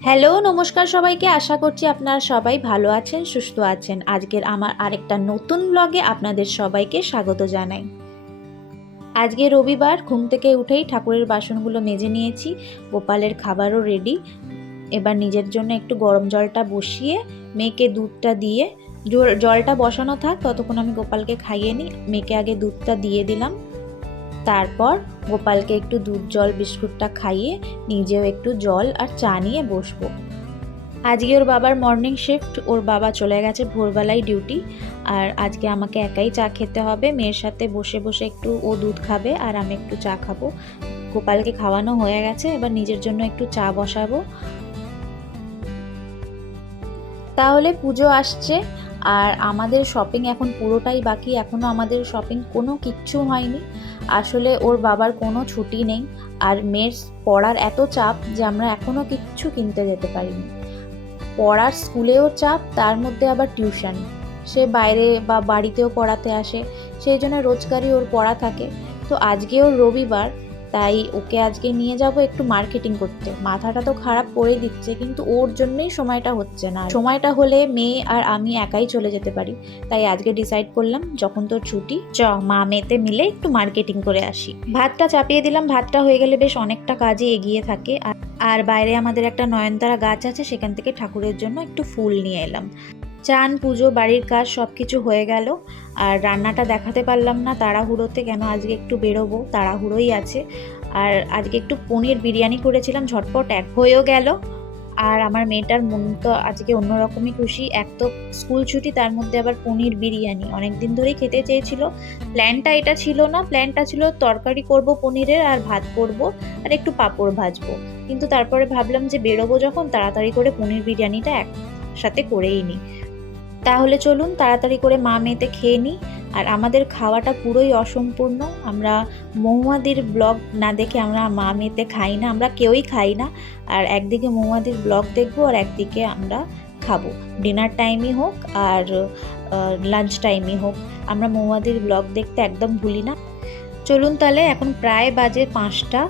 Hello, নমস্কার সবাইকে। আশা করছি আপনারা সবাই ভালো আছেন, সুস্থ আছেন। আজকের আমার আরেকটা নতুন ব্লগে আপনাদের সবাইকে স্বাগত জানাই। আজকে রবিবার, ঘুম থেকে উঠেই ঠাকুরের বাসনগুলো মেজে নিয়েছি, গোপালের খাবারও রেডি। এবার নিজের জন্য একটু গরম জলটা বসিয়ে মেয়েকে দুধটা দিয়ে, জলটা বসানো থাক ততক্ষণ আমি গোপালকে খাইয়ে নিই। মেয়েকে আগে দুধটা দিয়ে দিলাম, তারপর গোপালকে একটু দুধ জল বিস্কুটটা খাইয়ে নিজেও একটু জল আর চা নিয়ে বসবো। আজকে ওর বাবার মর্নিং শিফট, ওর বাবা চলে গেছে ভোরবেলায় ডিউটি, আর আজকে আমাকে একাই চা খেতে হবে। মেয়ের সাথে বসে বসে একটু ও দুধ খাবে আর আমি একটু চা খাবো। গোপালকে খাওয়ানো হয়ে গেছে, এবার নিজের জন্য একটু চা বসাবো। তাহলে পুজো আসছে, আর আমাদের শপিং এখন পুরোটাই বাকি। এখনও আমাদের শপিং কোনো কিচ্ছু হয়নি। আসলে ওর বাবার কোনো ছুটি নেই, আর মেয়ের পড়ার এত চাপ যে আমরা এখনও কিচ্ছু কিনতে যেতে পারিনি। পড়ার স্কুলেও চাপ, তার মধ্যে আবার টিউশন, সে বাইরে বা বাড়িতেও পড়াতে আসে, সেই জন্য রোজগারই ওর পড়া থাকে। তো আজকে ওর রবিবার, তাই ওকে আজকে নিয়ে যাব একটু মার্কেটিং করতে। মাথাটা তো খারাপ করে দিচ্ছে, কিন্তু ওর জন্যই সময়টা হচ্ছে না। সময়টা হলে মেয়ে আর আমি একাই চলে যেতে পারি। তাই আজকে ডিসাইড করলাম, যখন তোর ছুটি, মা মেয়েতে মিলে একটু মার্কেটিং করে আসি। ভাতটা চাপিয়ে দিলাম, ভাতটা হয়ে গেলে বেশ অনেকটা কাজে এগিয়ে থাকে। আর বাইরে আমাদের একটা নয়নতারা গাছ আছে, সেখান থেকে ঠাকুরের জন্য একটু ফুল নিয়ে এলাম। চান, পুজো, বাড়ির কাজ সব কিছু হয়ে গেল। আর রান্নাটা দেখাতে পারলাম না তাড়াহুড়োতে, কেন আজকে একটু বেরোবো, তাড়াহুড়োই আছে। আর আজকে একটু পনির বিরিয়ানি করেছিলাম, ঝটপট এক হয়েও গেল। আর আমার মেয়েটার মন তো আজকে অন্যরকমই খুশি। এক তো স্কুল ছুটি, তার মধ্যে আবার পনির বিরিয়ানি অনেকদিন ধরেই খেতে চেয়েছিল। প্ল্যানটা এটা ছিল না, প্ল্যানটা ছিল তরকারি করব পনিরের, আর ভাত করব, আর একটু পাঁপড় ভাজবো। কিন্তু তারপরে ভাবলাম যে বেরোবো যখন, তাড়াতাড়ি করে পনির বিরিয়ানিটা একসাথে করেই নিই। তাহলে চলুন তাড়াতাড়ি করে মা মেয়েতে খেয়ে নিই। আর আমাদের খাওয়াটা পুরোই অসম্পূর্ণ। আমরা মহুয়াদির ব্লগ না দেখে আমরা মা মেয়েতে খাই না, আমরা কেউই খাই না। আর একদিকে মহুয়াদির ব্লগ দেখবো, আর একদিকে আমরা খাবো। ডিনার টাইমই হোক আর লাঞ্চ টাইমই হোক, আমরা মহুয়াদির ব্লগ দেখতে একদম ভুলি না। চলুন তাহলে, এখন প্রায় বাজে 5টা।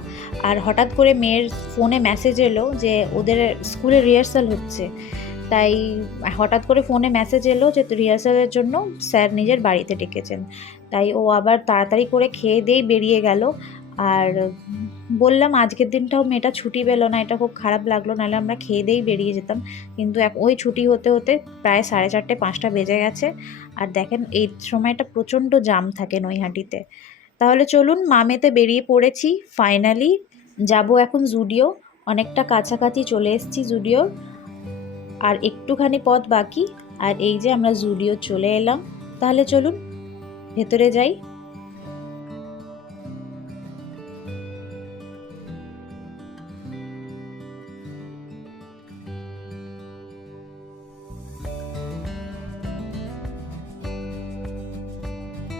আর হঠাৎ করে মেয়ের ফোনে মেসেজ এলো যে ওদের স্কুলে রিহার্সাল হচ্ছে। তাই হঠাৎ করে ফোনে মেসেজ এলো যে রিহার্সালের জন্য স্যার নিজের বাড়িতে ডেকেছেন। তাই ও আবার তাড়াতাড়ি করে খেয়ে দিয়েই বেরিয়ে গেল। আর বললাম আজকের দিনটাও মেয়েটা ছুটি পেল না, এটা খুব খারাপ লাগলো, নাহলে আমরা খেয়ে দিয়েই বেরিয়ে যেতাম। কিন্তু ওই ছুটি হতে হতে প্রায় 4:30 5টা বেজে গেছে। আর দেখেন এই সময়টা প্রচণ্ড জাম থাকে নৈহাটিতে। তাহলে চলুন, মামেতে বেরিয়ে পড়েছি ফাইনালি। যাব এখন জুডিও, অনেকটা কাছাকাছি চলে এসেছি জুডিওর, আর একটুখানি পথ বাকি। আর এই যে আমরা জুডিও চলে এলাম। তাহলে চলুন ভেতরে যাই।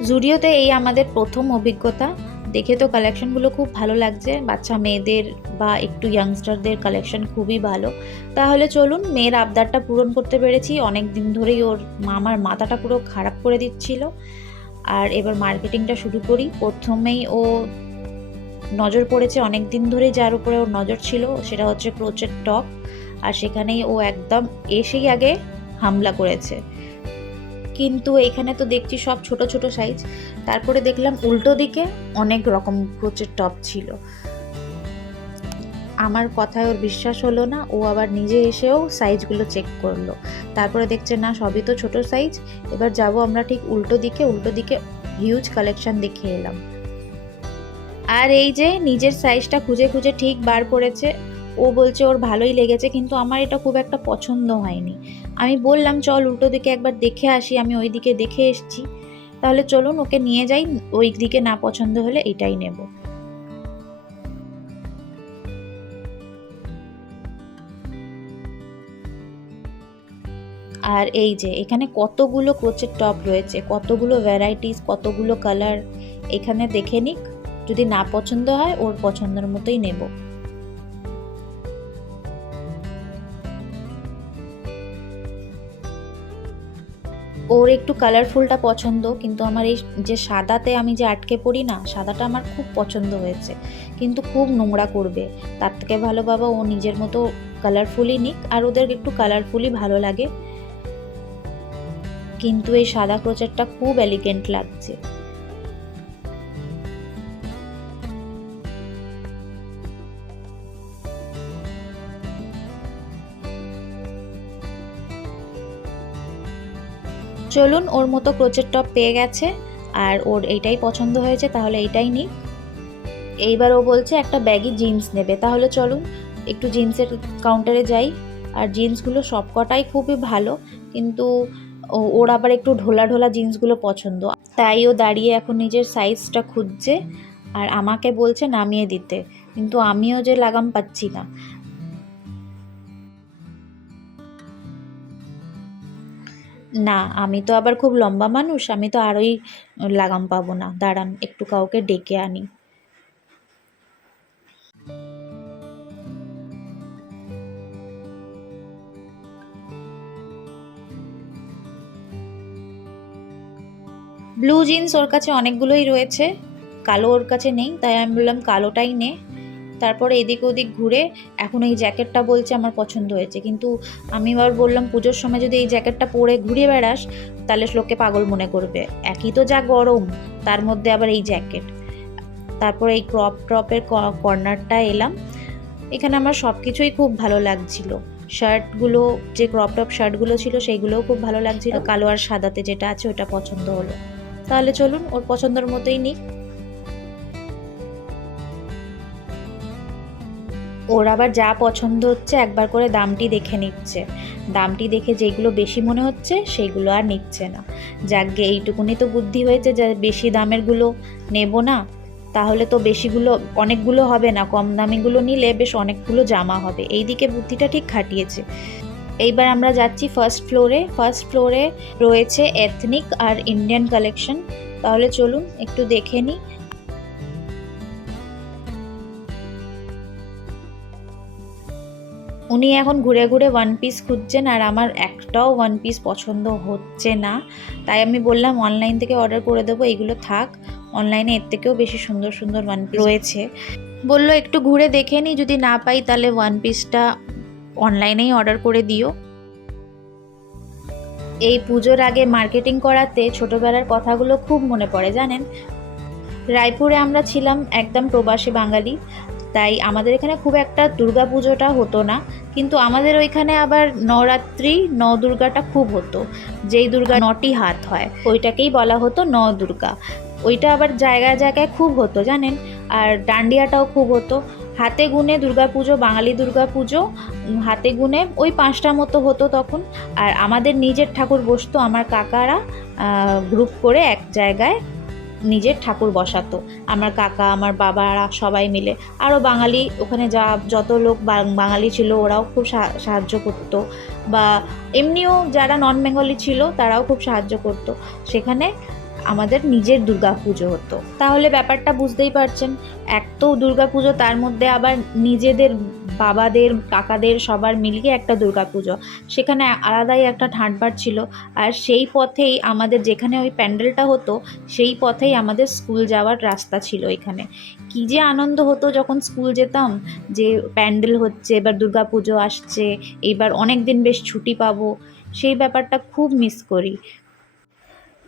জুডিওতে এই আমাদের প্রথম অভিজ্ঞতা। দেখে তো কালেকশনগুলো খুব ভালো লাগছে, বাচ্চা মেয়েদের বা একটু ইয়াংস্টারদের কালেকশন খুবই ভালো। তাহলে চলুন, মেয়ের আবদারটা পূরণ করতে পেরেছি। অনেক দিন ধরেই ওর মামার মাথাটা পুরো খারাপ করে দিচ্ছিল। আর এবার মার্কেটিংটা শুরু করি। প্রথমেই ও নজর পড়েছে, অনেক দিন ধরেই যার উপরে ওর নজর ছিল, সেটা হচ্ছে ক্রোচের টপ। আর সেখানেই ও একদম এসেই আগে হামলা করেছে। কিন্তু এখানে তো দেখছি সব ছোট ছোট সাইজ। তারপরে দেখলাম উল্টো দিকে অনেক রকম ক্রোচের টপ ছিল। আমার কথায় ওর বিশ্বাস হলো না, ও আবার নিজে এসেও সাইজগুলো চেক করলো। তারপরে দেখছে না, সবই তো ছোট সাইজ। এবার যাব আমরা ঠিক উল্টো দিকে, উল্টো দিকে হিউজ কালেকশন দেখে এলাম। আর এই যে নিজের সাইজটা খুঁজে খুঁজে ঠিক বার করেছে। ও বলছে ওর ভালোই লেগেছে, কিন্তু আমার এটা খুব একটা পছন্দ হয়নি। আমি বললাম চল উল্টো দিকে একবার দেখে আসি, আমি ওই দিকে দেখে এসেছি। তাহলে চলুন ওকে নিয়ে যাই, ওই দিকে না পছন্দ হলে এটাই নেব। আর এই যে এখানে কতগুলো ক্রোচের টপ রয়েছে, কতগুলো ভ্যারাইটিস, কতগুলো কালার। এখানে দেখে নিক, যদি না পছন্দ হয় ওর পছন্দের মতোই নেব। ওর একটু কালারফুলটা পছন্দ, কিন্তু আমার এই যে সাদাতে আমি যে আটকে পড়ি না, সাদাটা আমার খুব পছন্দ হয়েছে, কিন্তু খুব নোংরা করবে। তার থেকে ভালো বাবা ও নিজের মতো কালারফুলই নিক, আর ওদের একটু কালারফুলই ভালো লাগে। কিন্তু এই সাদা ক্রোচেরটা খুব এলিগেন্ট লাগছে। চলুন, ওর মতো ক্রোচের টপ পেয়ে গেছে আর ওর এইটাই পছন্দ হয়েছে, তাহলে এইটাই নিই। এইবার ও বলছে একটা ব্যাগি জিন্স নেবে, তাহলে চলুন একটু জিন্সের কাউন্টারে যাই। আর জিন্সগুলো সবকটাই খুবই ভালো, কিন্তু ওর আবার একটু ঢোলা ঢোলা জিন্সগুলো পছন্দ, তাই ও দাঁড়িয়ে এখন নিজের সাইজটা খুঁজছে আর আমাকে বলছে নামিয়ে দিতে, কিন্তু আমিও যে লাগাম পাচ্ছি না। না, আমি তো আবার খুব লম্বা মানুষ, আমি তো আরোই লাগাম পাবো না। দাঁড়ান, একটু কাউকে ডেকে আনি। ব্লু জিন্স ওর কাছে অনেকগুলোই রয়েছে, কালো ওর কাছে নেই, তাই আমি বললাম কালোটাই নে। তারপরে এদিক ওদিক ঘুরে এখন এই জ্যাকেটটা বলছে আমার পছন্দ হয়েছে, কিন্তু আমি আবার বললাম পুজোর সময় যদি এই জ্যাকেটটা পরে ঘুরে বেড়াস তাহলে লোককে পাগল মনে করবে, একই তো যা গরম, তার মধ্যে আবার এই জ্যাকেট। তারপরে এই ক্রপ টপের কর্নারটা এলাম, এখানে আমার সব কিছুই খুব ভালো লাগছিল। শার্টগুলো, যে ক্রপ টপ শার্টগুলো ছিল সেইগুলোও খুব ভালো লাগছিল, কালো আর সাদাতে যেটা আছে ওটা পছন্দ হলো। তাহলে চলুন ওর পছন্দের মতোই নিই। ওর আবার যা পছন্দ হচ্ছে একবার করে দামটি দেখে নিচ্ছে, দামটি দেখে যেগুলো বেশি মনে হচ্ছে সেইগুলো আর নিচ্ছে না। যাকগে এইটুকুনি তো বুদ্ধি হয়েছে যে বেশি দামেরগুলো নেব না, তাহলে তো বেশিগুলো অনেকগুলো হবে না, কম দামিগুলো নিলে বেশ অনেকগুলো জামা হবে, এই দিকে বুদ্ধিটা ঠিক খাটিয়েছে। এইবার আমরা যাচ্ছি ফার্স্ট ফ্লোরে। ফার্স্ট ফ্লোরে রয়েছে এথনিক আর ইন্ডিয়ান কালেকশন, তাহলে চলুন একটু দেখে নিই। উনি এখন ঘুরে ঘুরে ওয়ান পিস খুঁজছেন আর আমার একটাও ওয়ান পিস পছন্দ হচ্ছে না, তাই আমি বললাম অনলাইন থেকে অর্ডার করে দেবো, এইগুলো থাক, অনলাইনে এর থেকেও বেশি সুন্দর সুন্দর ওয়ান পিস রয়েছে। বললো একটু ঘুরে দেখে নিই, যদি না পাই তাহলে ওয়ান পিসটা অনলাইনেই অর্ডার করে দিও। এই পুজোর আগে মার্কেটিং করাতে ছোটোবেলার কথাগুলো খুব মনে পড়ে জানেন। রায়পুরে আমরা ছিলাম একদম প্রবাসী বাঙালি, তাই আমাদের এখানে খুব একটা দুর্গা পুজোটা হতো না, কিন্তু আমাদের ওইখানে আবার নবরাত্রি দুর্গাটা খুব হতো, যেই দুর্গা 9টি হাত হয় ওইটাকেই বলা হতো দুর্গা। ওইটা আবার জায়গায় জায়গায় খুব হতো জানেন, আর ডান্ডিয়াটাও খুব হতো। হাতে গুনে দুর্গা পুজো, বাঙালি দুর্গা পুজো হাতে গুনে ওই 5টা মতো হতো তখন। আর আমাদের নিজের ঠাকুর বসতো, আমার কাকারা গ্রুপ করে এক জায়গায় নিজের ঠাকুর বসাতো, আমার কাকা আমার বাবারা সবাই মিলে। আরও বাঙালি ওখানে যত লোক বাঙালি ছিল ওরাও খুব সাহায্য করতো, বা এমনিও যারা নন বেঙ্গলি ছিল তারাও খুব সাহায্য করতো। সেখানে আমাদের নিজের দুর্গা পুজো হতো, তাহলে ব্যাপারটা বুঝতেই পারছেন, এক তো দুর্গা পুজো, তার মধ্যে আবার নিজেদের বাবাদের কাকাদের সবার মিলিয়ে একটা দুর্গা পুজো, সেখানে আলাদাই একটা ঠাটবার ছিল। আর সেই পথেই আমাদের, যেখানে ওই প্যান্ডেলটা হতো সেই পথেই আমাদের স্কুল যাওয়ার রাস্তা ছিল। এখানে কী যে আনন্দ হতো যখন স্কুল যেতাম, যে প্যান্ডেল হচ্ছে, এবার দুর্গা পুজো আসছে, এইবার অনেক দিন বেশ ছুটি পাবো, সেই ব্যাপারটা খুব মিস করি।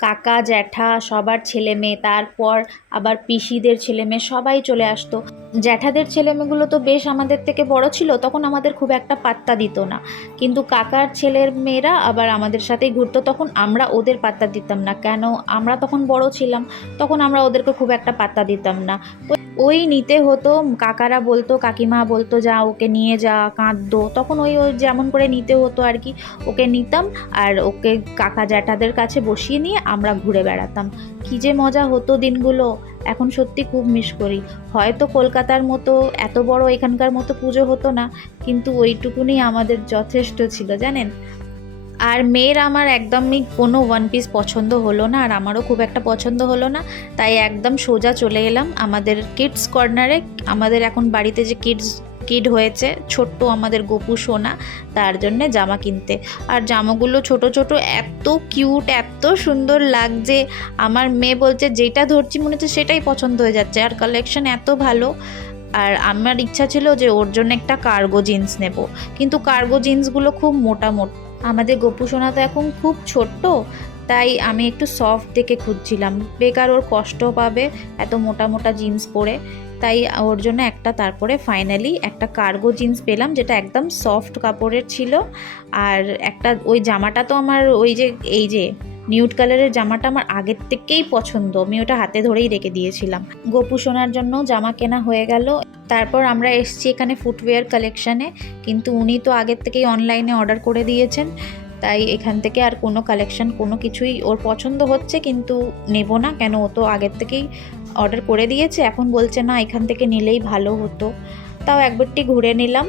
কাকা জ্যাঠা সবার ছেলে মেয়ে, তারপর আবার পিসিদের ছেলে মেয়ে সবাই চলে আসতো। জ্যাঠাদের ছেলেমেয়েগুলো তো বেশ আমাদের থেকে বড় ছিল, তখন আমাদের খুব একটা পাত্তা দিত না, কিন্তু কাকার ছেলের মেয়েরা আবার আমাদের সাথেই ঘুরতো, তখন আমরা ওদের পাত্তা দিতাম না, কেন আমরা তখন বড় ছিলাম, তখন আমরা ওদেরকে খুব একটা পাত্তা দিতাম না। ওই নিতে হতো, কাকারা বলতো, কাকিমা বলতো যা ওকে নিয়ে যা, কাঁদতো, তখন ওই ওই যেমন করে নিতে হতো আর কি, ওকে নিতাম আর ওকে কাকা জ্যাঠাদের কাছে বসিয়ে নিয়ে আমরা ঘুরে বেড়াতাম। কী যে মজা হতো দিনগুলো, এখন সত্যি খুব মিস করি। হয়তো কলকাতার মতো এত বড় এখানকার মতো পুজো হতো না, কিন্তু ওইটুকুনি আমাদের যথেষ্ট ছিল জানেন। আর মেয়ের আমার একদমই কোনো ওয়ান পিস পছন্দ হলো না, আর আমারও খুব একটা পছন্দ হলো না, তাই একদম সোজা চলে এলাম আমাদের কিডস কর্নারে। আমাদের এখন বাড়িতে যে কিড হয়েছে ছোট্ট আমাদের গপু সোনা, তার জন্যে জামা কিনতে। আর জামাগুলো ছোট ছোট, এত কিউট, এত সুন্দর লাগছে, আমার মেয়ে বলছে যেটা ধরছি মনে হচ্ছে সেটাই পছন্দ হয়ে যাচ্ছে, আর কালেকশন এত ভালো। আর আমার ইচ্ছা ছিল যে ওর জন্য একটা কার্গো জিন্স নেব, কিন্তু কার্গো জিন্সগুলো খুব মোটা মোটা। আমাদের গপু সোনা তো এখন খুব ছোট্ট, তাই আমি একটু সফট দেখে খুঁজছিলাম, বেকার ওর কষ্ট পাবে এত মোটা মোটা জিন্স পরে। তাই ওর জন্য একটা, তারপরে ফাইনালি একটা কার্গো জিন্স পেলাম যেটা একদম সফট কাপড়ের ছিল। আর একটা ওই জামাটা তো আমার ওই যে এই যে নিউড কালারের জামাটা আমার আগের থেকেই পছন্দ, আমি ওটা হাতে ধরেই রেখে দিয়েছিলাম। গপু সোনার জন্য জামা কেনা হয়ে গেল। তারপর আমরা এসেছি এখানে ফুটওয়্যার কালেকশানে, কিন্তু উনি তো আগের থেকেই অনলাইনে অর্ডার করে দিয়েছেন, তাই এখান থেকে আর কোনো কালেকশান কোনো কিছুই ওর পছন্দ হচ্ছে কিন্তু নেব না, কেন ও তো আগের থেকেই অর্ডার করে দিয়েছে। এখন বলছে না এখান থেকে নিলেই ভালো হতো, তাও একবারটি ঘুরে নিলাম।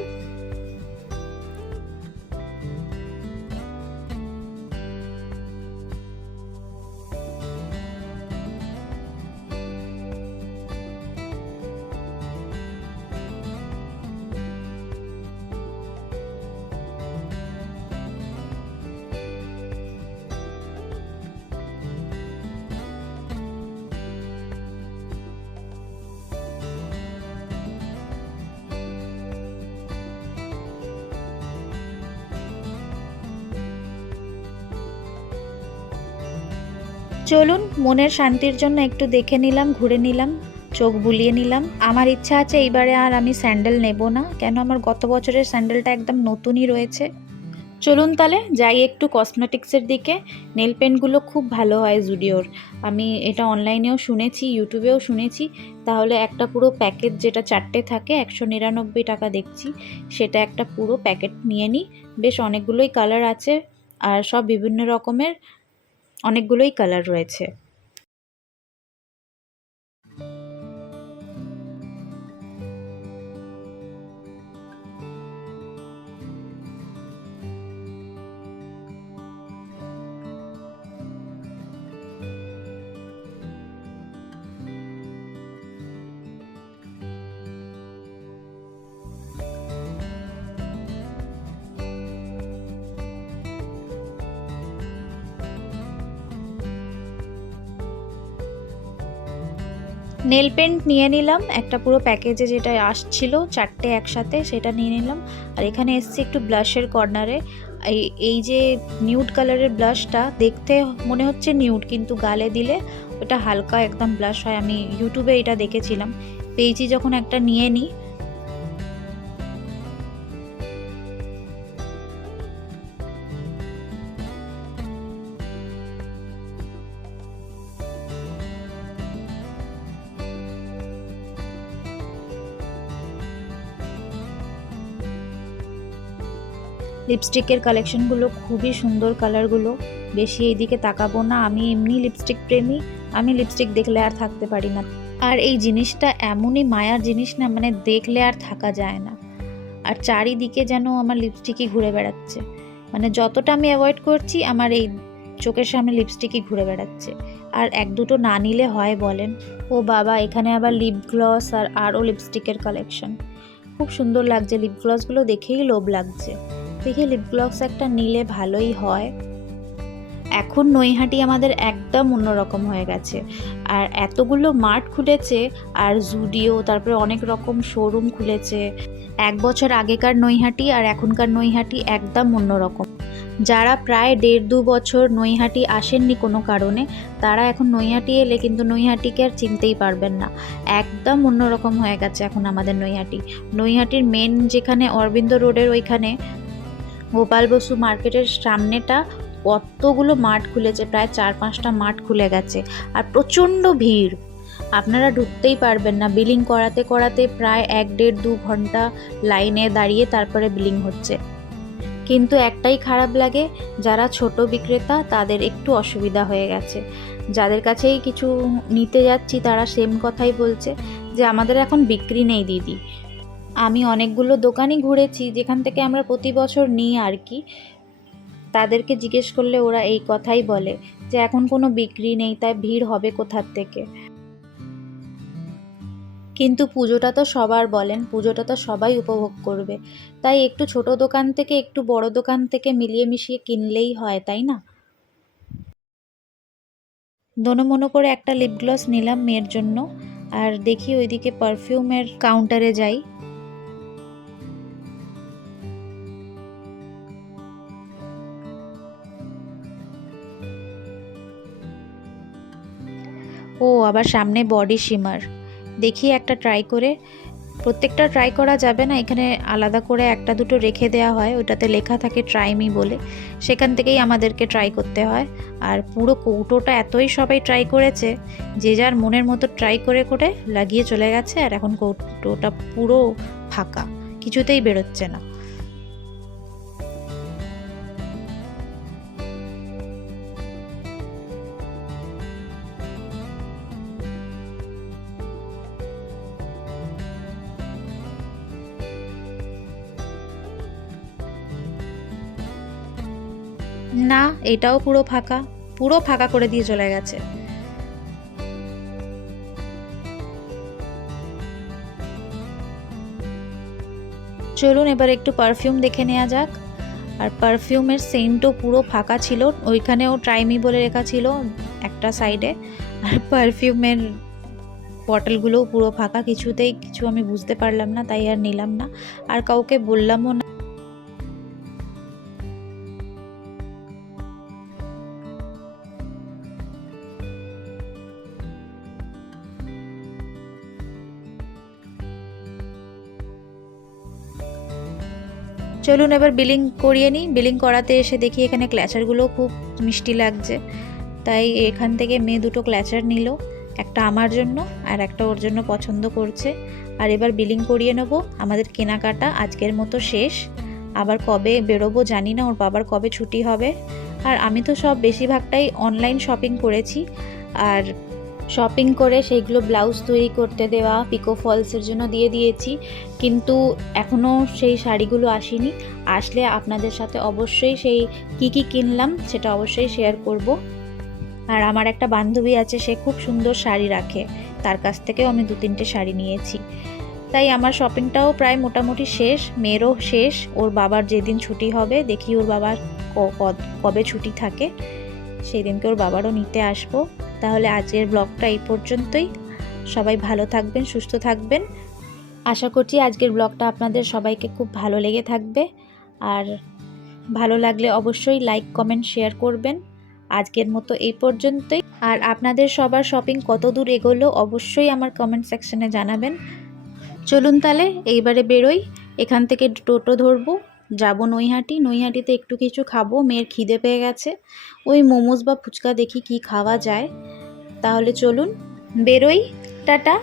চলুন মনের শান্তির জন্য একটু দেখে নিলাম, ঘুরে নিলাম, চোখ বুলিয়ে নিলাম। আমার ইচ্ছা আছে এইবারে আর আমি স্যান্ডেল নেব না, কেন আমার গত বছরের স্যান্ডেলটা একদম নতুনই রয়েছে। চলুন তাহলে যাই একটু কসমেটিক্সের দিকে। নেল পেন্টগুলো খুব ভালো হয় জুডিওর, আমি এটা অনলাইনেও শুনেছি, ইউটিউবেও শুনেছি। তাহলে একটা পুরো প্যাকেট, যেটা 4টে থাকে 199 টাকা দেখছি, সেটা একটা পুরো প্যাকেট নিয়ে নিই। বেশ অনেকগুলোই কালার আছে, আর সব বিভিন্ন রকমের অনেকগুলোই কালার রয়েছে। নেল পেন্ট নিয়ে নিলাম একটা পুরো প্যাকেজে, যেটা আসছিল 4টে একসাথে, সেটা নিয়ে নিলাম। আর এখানে এসছি একটু ব্লাশের কর্নারে। এই যে নিউড কালারের ব্লাশটা দেখতে মনে হচ্ছে নিউড, কিন্তু গালে দিলে ওটা হালকা একদম ব্লাশ হয়। আমি ইউটিউবে এটা দেখেছিলাম, পেয়েছি যখন একটা নিয়ে নিই। লিপস্টিকের কালেকশনগুলো খুবই সুন্দর, কালারগুলো। বেশি এইদিকে তাকাবো না, আমি এমনি লিপস্টিক প্রেমী, আমি লিপস্টিক দেখলে আর থাকতে পারি না। আর এই জিনিসটা এমনই মায়ার জিনিস না, মানে দেখলে আর থাকা যায় না। আর চারিদিকে যেন আমার লিপস্টিকই ঘুরে বেড়াচ্ছে, মানে যতটা আমি অ্যাভয়েড করছি আমার এই চোখের সামনে লিপস্টিকই ঘুরে বেড়াচ্ছে। আর এক দুটো না নিলে হয় বলেন? ও বাবা, এখানে আবার লিপ গ্লস আর আরও লিপস্টিকের কালেকশন। খুব সুন্দর লাগছে, লিপ গ্লসগুলো দেখেই লোভ লাগছে। দেখি লিপ গ্লস একটা নিলে ভালোই হয়। এখন নৈহাটি আমাদের একদম অন্যরকম হয়ে গেছে, আর এতগুলো মার্ট খুলেছে, আর জুডিও, তারপরে অনেক রকম শোরুম খুলেছে। 1 বছর আগেকার নৈহাটি আর এখনকার নৈহাটি একদম অন্যরকম। যারা প্রায় 1.5-2 বছর নৈহাটি আসেননি কোনো কারণে, তারা এখন নৈহাটি এলে কিন্তু নৈহাটিকে আর চিনতেই পারবেন না। একদম অন্যরকম হয়ে গেছে এখন আমাদের নৈহাটি। নৈহাটির মেন যেখানে অরবিন্দ রোডের ওইখানে গোপাল বসু মার্কেটের সামনেটা কতগুলো মাঠ খুলেছে, প্রায় 4-5টা মাঠ খুলে গেছে, আর প্রচণ্ড ভিড়। আপনারা ঢুকতেই পারবেন না, বিলিং করাতে করাতে প্রায় 1-1.5-2 ঘন্টা লাইনে দাঁড়িয়ে তারপরে বিলিং হচ্ছে। কিন্তু একটাই খারাপ লাগে, যারা ছোট বিক্রেতা তাদের একটু অসুবিধা হয়ে গেছে। যাদের কাছেই কিছু নিতে যাচ্ছি তারা সেম কথাই বলছে যে আমাদের এখন বিক্রি নেই দিদি। আমি অনেকগুলো দোকানই ঘুরেছি যেখান থেকে আমরা প্রতি বছর নিই আর কি, তাদেরকে জিজ্ঞেস করলে ওরা এই কথাই বলে যে এখন কোনো বিক্রি নেই, তাই ভিড় হবে কোথার থেকে। কিন্তু পুজোটা তো সবার বলেন, পুজোটা তো সবাই উপভোগ করবে, তাই একটু ছোট দোকান থেকে একটু বড় দোকান থেকে মিলিয়ে মিশিয়ে কিনলেই হয়, তাই না? দোনো মনো করে একটা লিপ গ্লস নিলাম মেয়ের জন্য, আর দেখি ওইদিকে পারফিউমের কাউন্টারে যাই। ও আবার সামনে বডি শিমার, দেখি একটা ট্রাই করে। প্রত্যেকটা ট্রাই করা যাবে না, এখানে আলাদা করে একটা দুটো রেখে দেওয়া হয়, ওটাতে লেখা থাকে ট্রাই মি বলে, সেখান থেকেই আমাদেরকে ট্রাই করতে হয়। আর পুরো কৌটোটা এতই সবাই ট্রাই করেছে, যে যার মনের মতো ট্রাই করে করে লাগিয়ে চলে গেছে। আর এখন কৌটোটা পুরো ফাঁকা, কিছুতেই বেরোচ্ছে না। না, এটাও পুরো ফাঁকা, পুরো ফাঁকা করে দিয়ে চলে গেছে। চলুন এবার একটু পারফিউম দেখে নেওয়া যাক। আর পারফিউমের সেন্টও পুরো ফাঁকা ছিল, ওইখানেও ট্রাই মি বলে লেখা ছিল একটা সাইডে। আর পারফিউমের বটলগুলোও পুরো ফাঁকা, কিছুতেই কিছু আমি বুঝতে পারলাম না, তাই আর নিলাম না, আর কাউকে বললামও না। চলুন এবার বিলিং করিয়ে নিই। বিলিং করাতে এসে দেখি এখানে ক্ল্যাচারগুলো খুব মিষ্টি লাগছে, তাই এখান থেকে মেয়ে দুটো ক্ল্যাচার নিল, একটা আমার জন্য আর একটা ওর জন্য পছন্দ করছে। আর এবার বিলিং করিয়ে নেবো। আমাদের কেনাকাটা আজকের মতো শেষ। আবার কবে বেরোবো জানি না, ওর বাবার কবে ছুটি হবে। আর আমি তো সব বেশিরভাগটাই অনলাইন শপিং করেছি, আর শপিং করে সেইগুলো ব্লাউজ তৈরি করতে দেওয়া, পিকো ফলসের জন্য দিয়ে দিয়েছি, কিন্তু এখনও সেই শাড়িগুলো আসেনি। আসলে আপনাদের সাথে অবশ্যই সেই কি কিনলাম সেটা অবশ্যই শেয়ার করব। আর আমার একটা বান্ধবী আছে, সে খুব সুন্দর শাড়ি রাখে, তার কাছ থেকেও আমি 2-3টে শাড়ি নিয়েছি। তাই আমার শপিংটাও প্রায় মোটামুটি শেষ, মেয়েরও শেষ। ওর বাবার যেদিন ছুটি হবে, দেখি ওর বাবার কবে ছুটি থাকে, সেই দিনকে ওর বাবারও নিতে আসবো। তাহলে আজকের ব্লগটা এই পর্যন্তই। সবাই ভালো থাকবেন, সুস্থ থাকবেন। আশা করছি আজকের ব্লগটা আপনাদের সবাইকে খুব ভালো লেগে থাকবে। আর ভালো লাগলে অবশ্যই লাইক, কমেন্ট, শেয়ার করবেন। আজকের মতো এই পর্যন্তই। আর আপনাদের সবার শপিং কত দূর এগোলো অবশ্যই আমার কমেন্ট সেকশনে জানাবেন। চলুন তাহলে এইবারে বেরোই, এখান থেকে টোটো ধরবো, যাবো নৈহাটি। নৈহাটিতে একটু কিছু খাবো, মেয়ের খিদে পেয়ে গেছে, ওই মোমোস বা ফুচকা দেখি কি খাওয়া যায়। তাহলে চলুন বেরোই, টাটা।